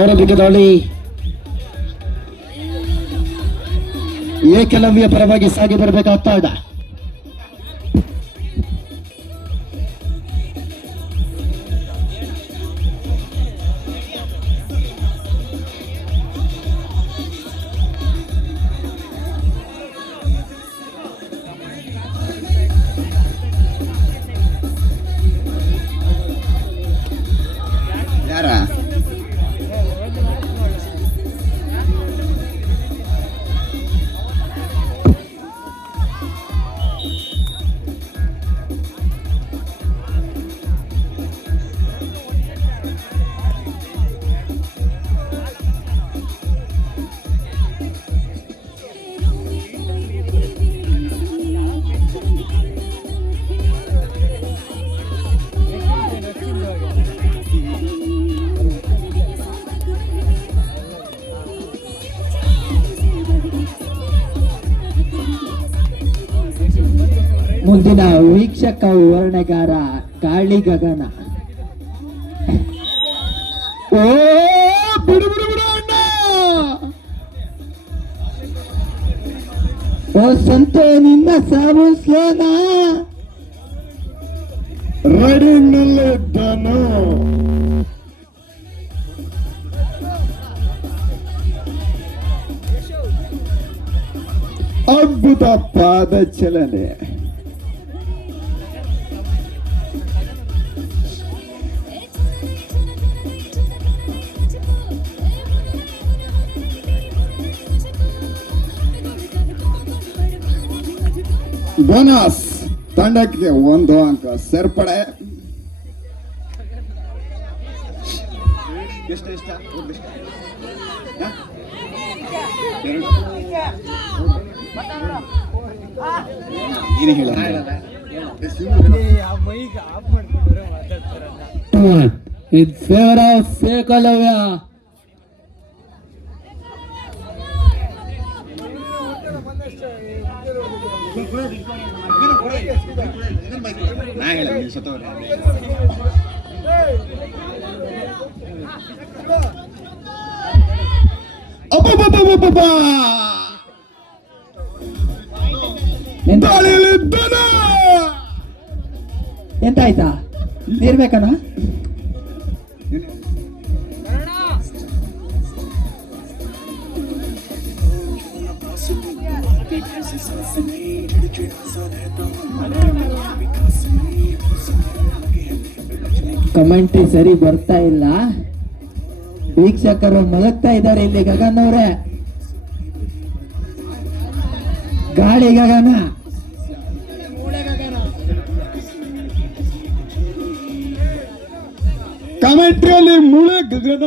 ಆರಂಭಿಕ ದಾಳಿ ಏಕಲವ್ಯ ಪರವಾಗಿ ಸಾಗಿ ಬರಬೇಕಾಗ್ತಾ ಇದೆ. ಮುಂದಿನ ವೀಕ್ಷಕ ವಿವರಣೆಗಾರ ಗಾಳಿ ಗಗನ. ಓ ಬಿಡು ಬಿಡು ಬಿಡು ಅಣ್ಣ. ಓ ಸಂತೋ ನಿನ್ನ ಸಾವು ಸ್ಲೋನಾ ರೈಡಿಂಗ್ ನಲ್ಲಿದ್ದಾನು. ಅದ್ಭುತ ಪಾದ ಚಲನೆ. ಬೋನಸ್ ತಂಡಕ್ಕೆ 1 ಅಂಕ ಸೇರ್ಪಡೆ. In favour of Ekalavya. ಎಂತ ಆಯ್ತಾ ಇರ್ಬೇಕಣ್ಣ. ಕಮೆಂಟ್ರಿ ಸರಿ ಬರ್ತಾ ಇಲ್ಲ, ವೀಕ್ಷಕರು ಮಲಗ್ತಾ ಇದ್ದಾರೆ ಇಲ್ಲಿ. ಗಗನ್ ಅವರೇ, ಗಾಳಿ ಗಗನ. ಕಮೆಂಟ್ರಿಯಲ್ಲಿ ಮೂಳೆ ಗಗನ.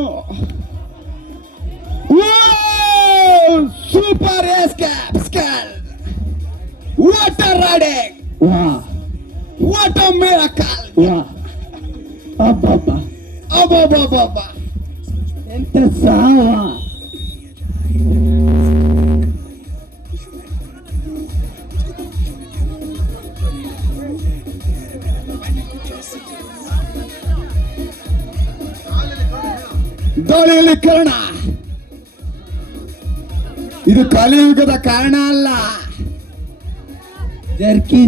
Super skill. What a raiding. What a miracle. ಅಬ್ಬಬ್ಬಾ ಅಬ್ಬಬ್ಬಬ್ಬಾ ಎಂತ ಸಾವ. ದಾಳಿಯಲ್ಲಿ ಕಾರಣ ಇದು ಕಲಿಯುಗದ ಕಾರಣ ಅಲ್ಲ. ಜರ್ಕಿ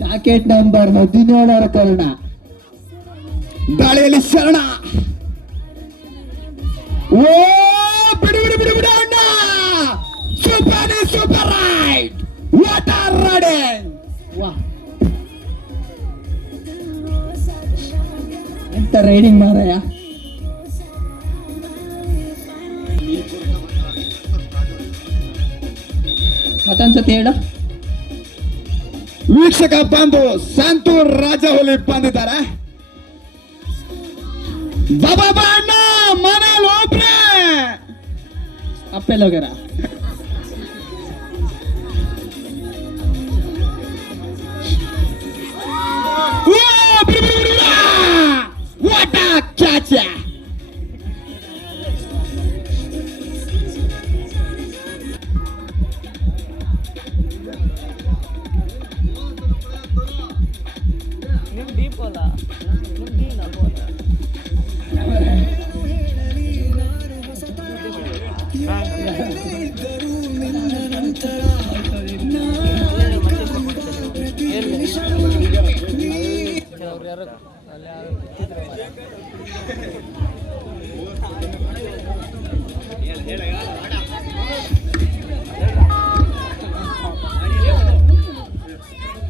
ಜಾಕೆಟ್ ನಂಬರ್ 17ರ ಕಾರಣ. ದಾಳಿಯಲ್ಲಿ ಶರಣ. ಓ ಬಿಡು ಬಿಡು ಬಿಡು ಬಿಡು ಅಣ್ಣ. Super ride. What are riding. ವಾ ಎಂತ ರೈಡಿಂಗ್ ಮಾರಾಯ. ಮತ್ತೊಂದ್ಸತಿ ಹೇಳ. ವೀಕ್ಷಕ ಬಂದು ಸಂತೂರ್ ರಾಜಹುಲಿ ಬಂದಿದ್ದಾರೆ. ಬಾಬಾ ಅಣ್ಣ ಮನೇಲಿ ಒಬ್ರೆ ಅಪ್ಪೆಲ್ಲೋಗ್ಯಾರ. ವಾಟ ಕ್ಯಾಚ.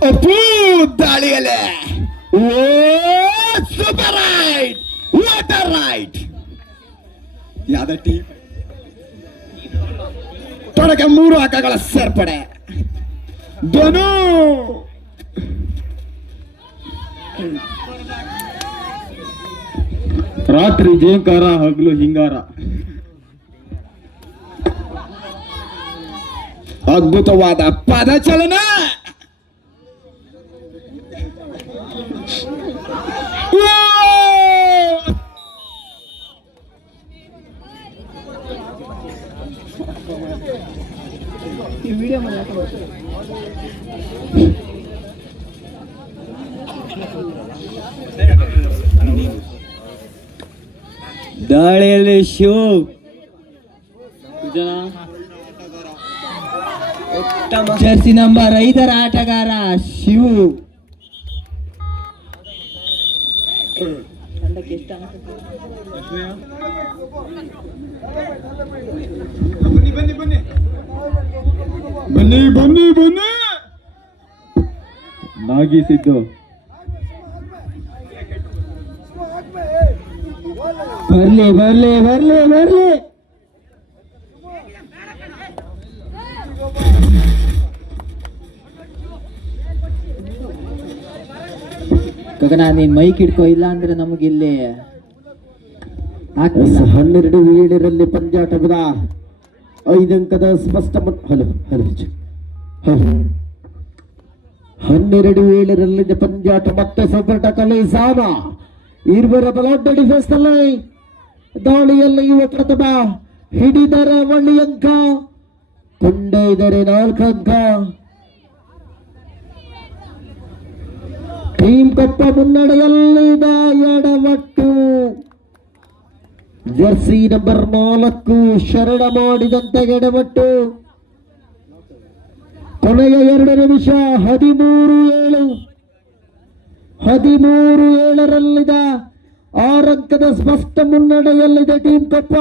ಅಪ್ಪು ದಾಳಿಯಲ್ಲೇ ಓ ಸೂಪರ್ ರೈಟ್ ವಾಟರ್ ರೈಟ್ ಯಾವ್ದ ಟೀಮ್ ತೊಡಗೆ 3 ಅಂಕಗಳ ಸೇರ್ಪಡೆ ಧನು ರಾತ್ರಿ ಜೇಂಕಾರ ಹಗಲು ಹಿಂಗಾರ. ಅದ್ಭುತವಾದ ಪದಚಲನ ದಾಳಿಯಲ್ಲಿ ಶಿವ್ ಜರ್ಸಿ ನಂಬರ್ 5 ಆಟಗಾರ ಶಿವು. ಬನ್ನಿ ಬನ್ನಿ ಬನ್ನಿ ನಾಗಿಸಿದ್ದು ಬರ್ಲಿ ಬರ್ಲಿ ಬರ್ಲಿ ಬರ್ಲಿ. ಗಗನ ನೀನ್ ಮೈಕ್ ಹಿಡ್ಕೋ, ಇಲ್ಲ ಅಂದ್ರೆ ನಮಗಿಲ್ಲಿ 12 ವೀಳರಲ್ಲಿ ಪಂದ್ಯಾಟದ 5 ಅಂಕದ ಸ್ಪಷ್ಟ ಹಲೋ ಹಲೋ 12 ವೀಳರಲ್ಲಿ ಪಂದ್ಯಾಟ ಮತ್ತೆ ಸಂಪರ್ಟ ಕಲೆ ಸಾನ ಇರ್ಬರ ಬಲಾಢ್ಯ ಡಿಫೆನ್ಸ್ ನಲ್ಲಿ ದಾಳಿಯಲ್ಲಿ ಯುವ ಪ್ರಥಮ ಹಿಡಿದರೆ ಒಳ್ಳೆ ಅಂಕ, ಕೊಂಡೊಯ್ದರೆ 4 ಅಂಕ. ಟೀಮ್ ಕೊಪ್ಪ ಮುನ್ನಡೆಯಲ್ಲಿದೆ ಎಡವಟ್ಟು. ಜರ್ಸಿ ನಂಬರ್ 4 ಶರಣ ಮಾಡಿದಂತೆ ಎಡವಟ್ಟು. ಕೊನೆಯ 2 ನಿಮಿಷ 13-7 6 ಅಂಕದ ಸ್ಪಷ್ಟ ಮುನ್ನಡೆಯಲ್ಲಿದೆ ಟೀಮ್ ಕೊಪ್ಪ.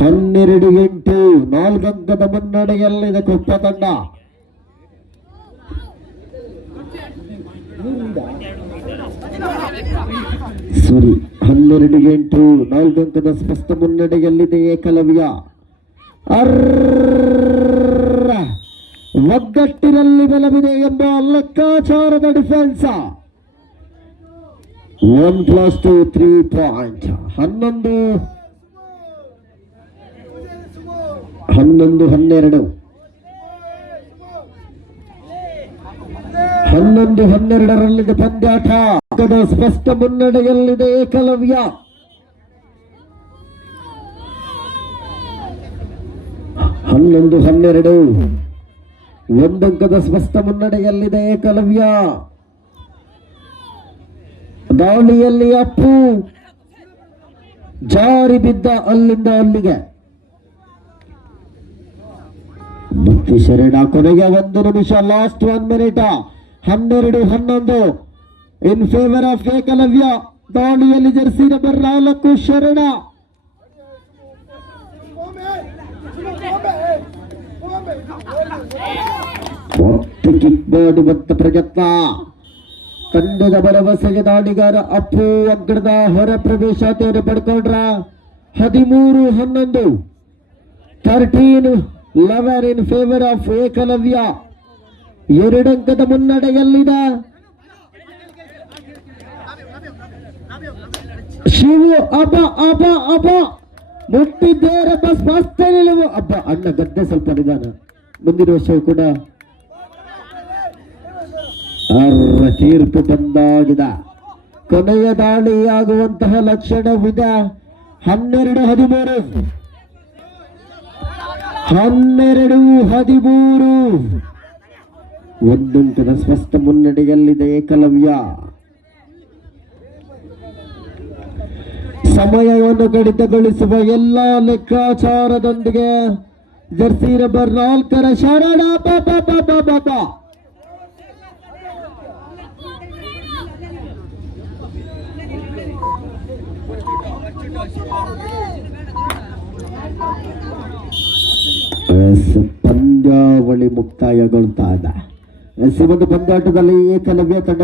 ಹನ್ನೆರಡು ಗಂಟೆ 4 ಅಂಕದ ಮುನ್ನಡೆಯಲ್ಲಿದೆ ಕೊಪ್ಪ ತಂಡ. ಸರಿ 12-8 4 ಅಂಕದ ಸ್ಪಷ್ಟ ಮುನ್ನಡೆಯಲ್ಲಿದೆ ಏಕಲವ್ಯ. ಒಗ್ಗಟ್ಟಿನಲ್ಲಿ ಬಲವಿದೆ ಎಂಬ ಲೆಕ್ಕಾಚಾರದ ಡಿಫೆನ್ಸ್. 1+2 3 ಪಾಯಿಂಟ್ 11-12 ಪಂದ್ಯಾಟ. ಸ್ಪಷ್ಟ ಮುನ್ನಡೆಯಲ್ಲಿದೆ ಏಕಲವ್ಯ. ಹನ್ನೊಂದು 1 ಅಂಕದ ಸ್ಪಷ್ಟ ಮುನ್ನಡೆಯಲ್ಲಿದೆ ಏಕಲವ್ಯ. ದಾಳಿಯಲ್ಲಿ ಅಪ್ಪು ಜಾರಿ ಬಿದ್ದ ಅಲ್ಲಿಂದ ಅಲ್ಲಿಗೆ. ಮತ್ತೆ ಶರಣ ಕೊನೆಗೆ 1 ನಿಮಿಷ last 1 minute 12-11 in favour of Ekalavya. ದಾಳಿಯಲ್ಲಿ ಜರ್ಸಿ ನಂಬರ್ 4 ಶರಣ. ಮತ್ತೆ ಕಿಕ್ ಮಾಡುವಂತ ಪ್ರಯತ್ನ. ತಂಡದ ಭರವಸೆಗೆ ದಾಳಿಗಾರ ಅಪ್ಪು ಅಗ್ರದ ಹೊರ ಪ್ರವೇಶಾತಿಯನ್ನು ಪಡ್ಕೊಂಡ್ರ. 13-11 13-11 ಇನ್ ಫೇವರ್ ಆಫ್ ಏಕಲವ್ಯ. 2 ಅಂಕದ ಮುನ್ನಡೆಯಲ್ಲಿದೆ ಶಿವು. ಅಬ್ಬ ಮುಟ್ಟಿದ್ದೇರೆ ಬಸ್ ಮಸ್ತ ನಿಲುವು. ಅಬ್ಬ ಅಣ್ಣ ಗದ್ದೆ ಸ್ವಲ್ಪ ನಿಧಾನ. ಮುಂದಿನ ವರ್ಷವೂ ಕೂಡ ತೀರ್ಪು ಬಂದಾಗಿದೆ. ಕೊನೆಯ ದಾಳಿಯಾಗುವಂತಹ ಲಕ್ಷಣವಿದೆ. 12-13 1 ಅಂಕದ ಸ್ಪಷ್ಟ ಮುನ್ನಡೆಯಲ್ಲಿದೆ ಏಕಲವ್ಯ. ಸಮಯವನ್ನು ಕಡಿತಗೊಳಿಸುವ ಎಲ್ಲ ಲೆಕ್ಕಾಚಾರದೊಂದಿಗೆ ಜರ್ಸಿ ನಂಬರ್ 4ರ ಶರಣ ಬಾಬಾ ಪಂದ್ಯಾವಳಿ ಮುಕ್ತಾಯಗೊಳ್ತಾ ಇದೆ. ಈ ಒಂದು ಪಂದ್ಯಾಟದಲ್ಲಿ ಏಕಲವ್ಯ ತಂಡ